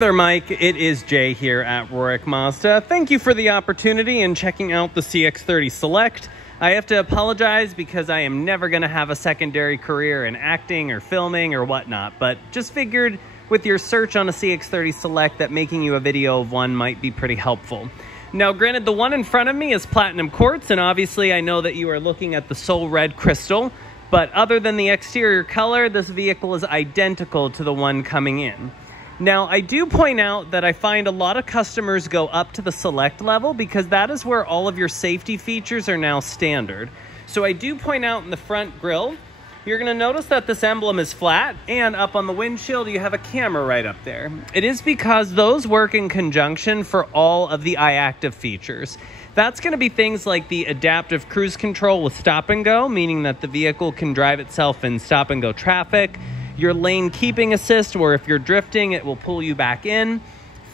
There, Mike. It is Jay here at Rorick Mazda. Thank you for the opportunity in checking out the CX-30 Select. I have to apologize because I am never going to have a secondary career in acting or filming or whatnot, but just figured with your search on a CX-30 Select that making you a video of one might be pretty helpful. Now, granted, the one in front of me is platinum quartz, and obviously I know that you are looking at the Soul Red Crystal, but other than the exterior color, this vehicle is identical to the one coming in. Now, I do point out that I find a lot of customers go up to the Select level because that is where all of your safety features are now standard. So I do point out in the front grille, you're going to notice that this emblem is flat, and up on the windshield you have a camera right up there. It is because those work in conjunction for all of the iActive features. That's going to be things like the adaptive cruise control with stop and go, meaning that the vehicle can drive itself in stop and go traffic. Your lane keeping assist, where if you're drifting, it will pull you back in.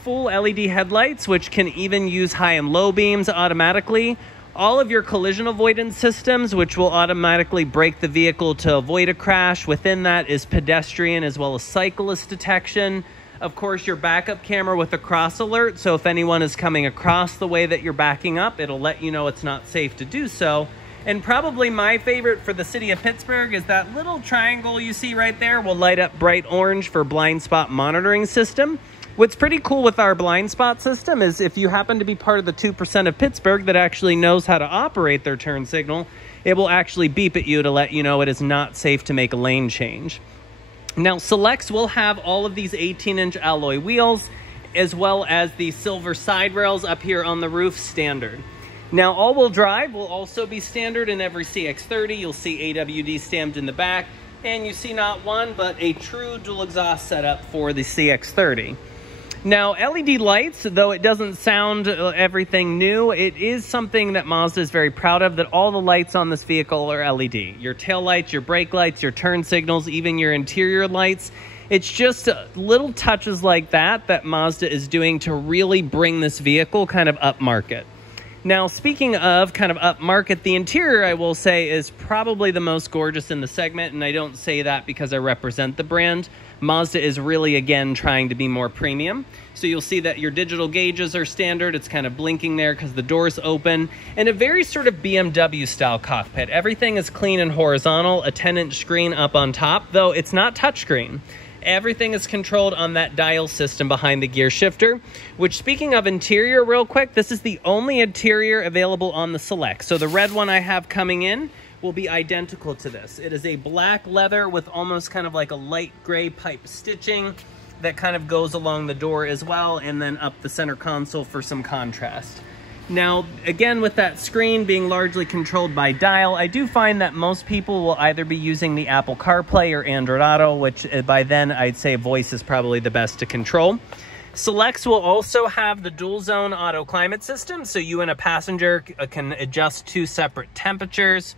Full LED headlights, which can even use high and low beams automatically. All of your collision avoidance systems, which will automatically brake the vehicle to avoid a crash. Within that is pedestrian as well as cyclist detection. Of course, your backup camera with a cross alert, so if anyone is coming across the way that you're backing up, it'll let you know it's not safe to do so. And probably my favorite for the city of Pittsburgh is that little triangle you see right there will light up bright orange for blind spot monitoring system. What's pretty cool with our blind spot system is if you happen to be part of the 2% of Pittsburgh that actually knows how to operate their turn signal, it will actually beep at you to let you know it is not safe to make a lane change. Now, Selects will have all of these 18-inch alloy wheels as well as the silver side rails up here on the roof standard. Now, all-wheel drive will also be standard in every CX-30. You'll see AWD stamped in the back, and you see not one, but a true dual exhaust setup for the CX-30. Now, LED lights, though it doesn't sound everything new, it is something that Mazda is very proud of, that all the lights on this vehicle are LED. Your tail lights, your brake lights, your turn signals, even your interior lights. It's just little touches like that that Mazda is doing to really bring this vehicle kind of upmarket. Now, speaking of kind of upmarket, the interior, I will say, is probably the most gorgeous in the segment, and I don't say that because I represent the brand. Mazda is really, again, trying to be more premium. So you'll see that your digital gauges are standard. It's kind of blinking there because the door's open. And a very sort of BMW-style cockpit. Everything is clean and horizontal, a 10-inch screen up on top, though it's not touchscreen. Everything is controlled on that dial system behind the gear shifter, which, speaking of interior real quick, this is the only interior available on the Select. So the red one I have coming in will be identical to this. It is a black leather with almost kind of like a light gray pipe stitching that kind of goes along the door as well, and then up the center console for some contrast. Now, again, with that screen being largely controlled by dial, I do find that most people will either be using the Apple CarPlay or Android Auto, which by then I'd say voice is probably the best to control. Selects will also have the dual zone auto climate system, so you and a passenger can adjust two separate temperatures.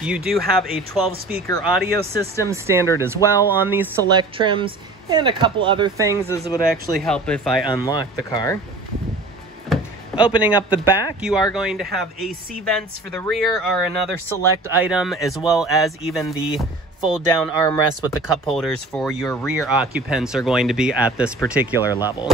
You do have a 12-speaker audio system standard as well on these Select trims, and a couple other things. This would actually help if I unlock the car. Opening up the back, you are going to have AC vents for the rear, are another Select item, as well as even the fold-down armrest with the cup holders for your rear occupants are going to be at this particular level.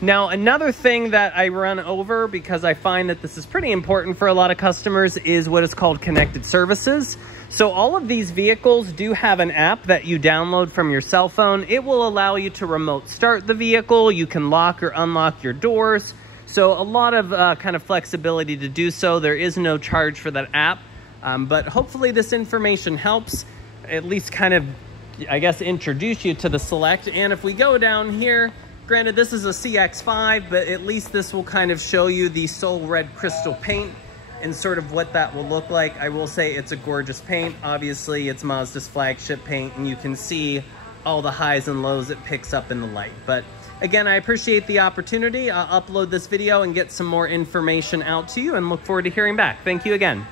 Now, another thing that I run over, because I find that this is pretty important for a lot of customers, is what is called connected services. So all of these vehicles do have an app that you download from your cell phone. It will allow you to remote start the vehicle. You can lock or unlock your doors. So a lot of kind of flexibility to do so. There is no charge for that app, but hopefully this information helps at least kind of, I guess, introduce you to the Select. And if we go down here, granted this is a CX-5, but at least this will kind of show you the Soul Red Crystal paint and sort of what that will look like. I will say it's a gorgeous paint. Obviously, it's Mazda's flagship paint, and you can see all the highs and lows it picks up in the light. But again, I appreciate the opportunity. I'll upload this video and get some more information out to you and look forward to hearing back. Thank you again.